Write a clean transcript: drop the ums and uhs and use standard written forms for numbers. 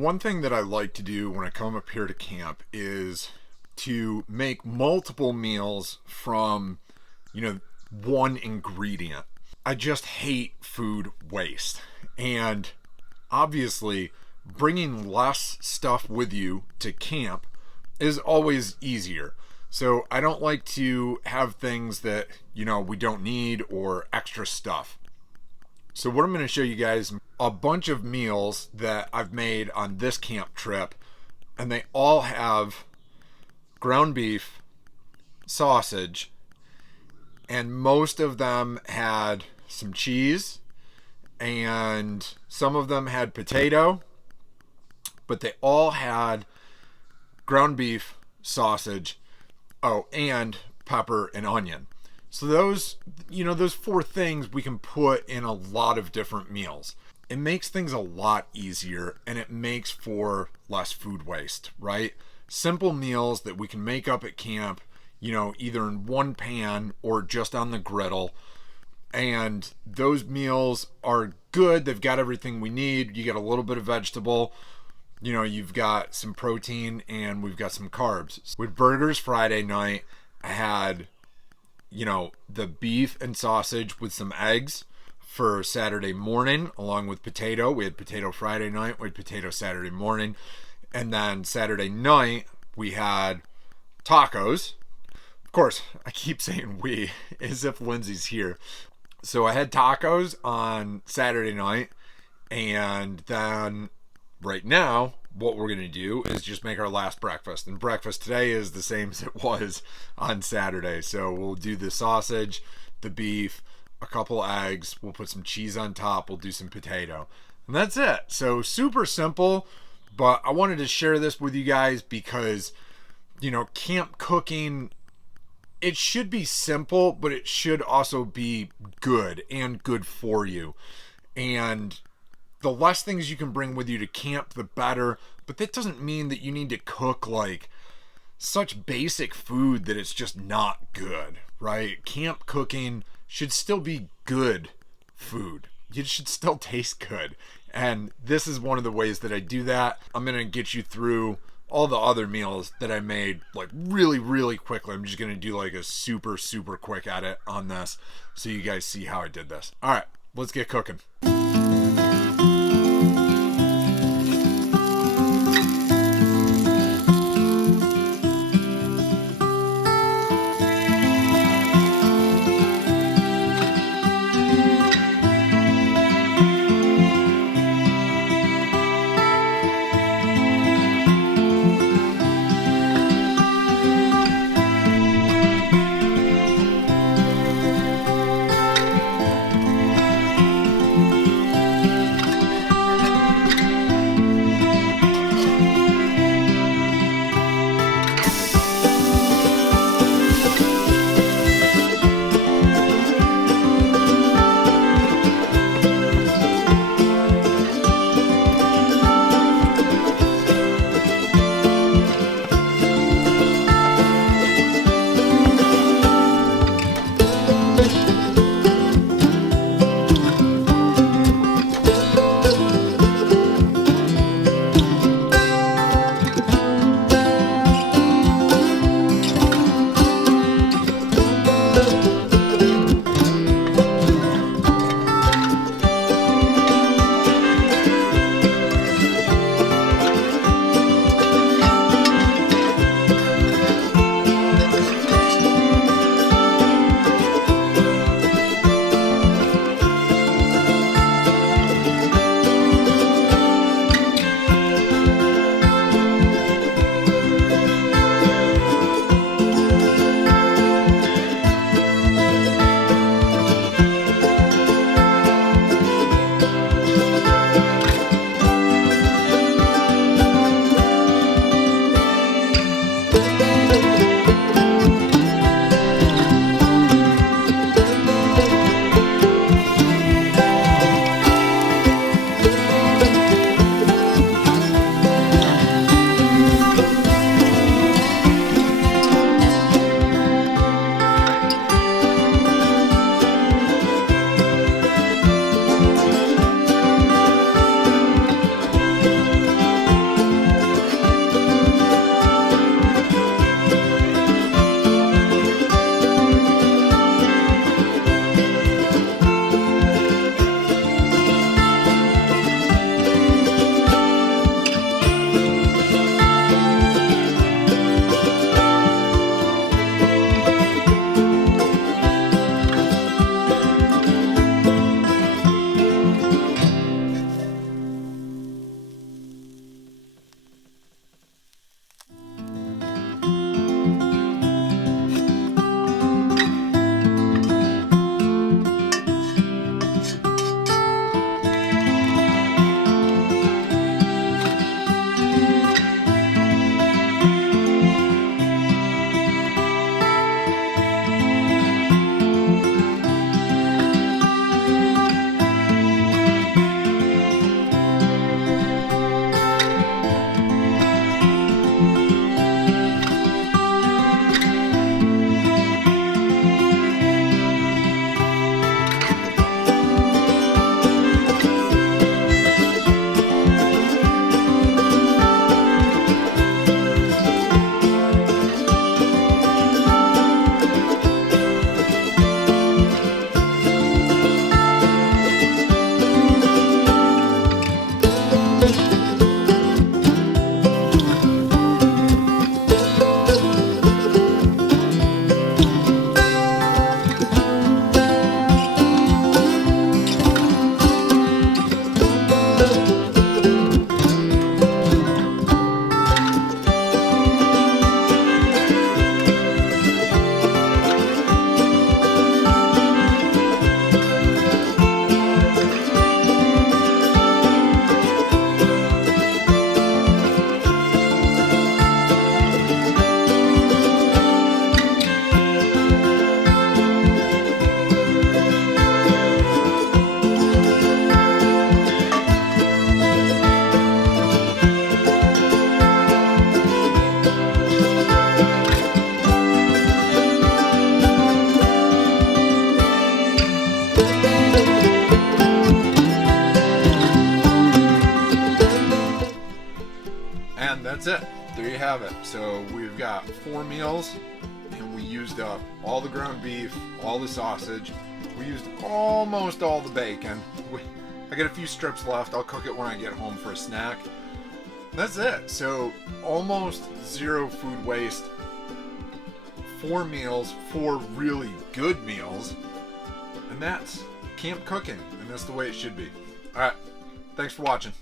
One thing that I like to do when I come up here to camp is to make multiple meals from, one ingredient. I just hate food waste. And obviously, bringing less stuff with you to camp is always easier. So I don't like to have things that, we don't need or extra stuff. So what I'm going to show you guys a bunch of meals that I've made on this camp trip, and they all have ground beef, sausage, and most of them had some cheese, and some of them had potato, but they all had ground beef, sausage, and pepper and onion. So those four things we can put in a lot of different meals. It makes things a lot easier and it makes for less food waste, right? Simple meals that we can make up at camp, either in one pan or just on the griddle. And those meals are good. They've got everything we need. You get a little bit of vegetable, you've got some protein, and we've got some carbs. With burgers Friday night, I had the beef and sausage with some eggs for Saturday morning, along with potato. We had potato Friday night, we had potato Saturday morning, and then Saturday night we had tacos. Of course, I keep saying we as if Lindsay's here. So I had tacos on Saturday night, and then right now what we're going to do is just make our last breakfast. And breakfast today is the same as it was on Saturday. So we'll do the sausage, the beef, a couple eggs. We'll put some cheese on top. We'll do some potato. And that's it. So super simple. But I wanted to share this with you guys because, camp cooking, it should be simple, but it should also be good and good for you. And the less things you can bring with you to camp, the better. But that doesn't mean that you need to cook like such basic food that it's just not good, right? Camp cooking should still be good food. It should still taste good. And this is one of the ways that I do that. I'm going to get you through all the other meals that I made like really, really quickly. I'm just going to do like a super, super quick edit on this so you guys see how I did this. All right, let's get cooking. that's it. There you have it. So we've got 4 meals, and we used up all the ground beef, all the sausage. We used almost all the bacon. I got a few strips left. I'll cook it when I get home for a snack. That's it. So almost zero food waste. 4 meals, 4 really good meals. And that's camp cooking. And that's the way it should be. All right. Thanks for watching.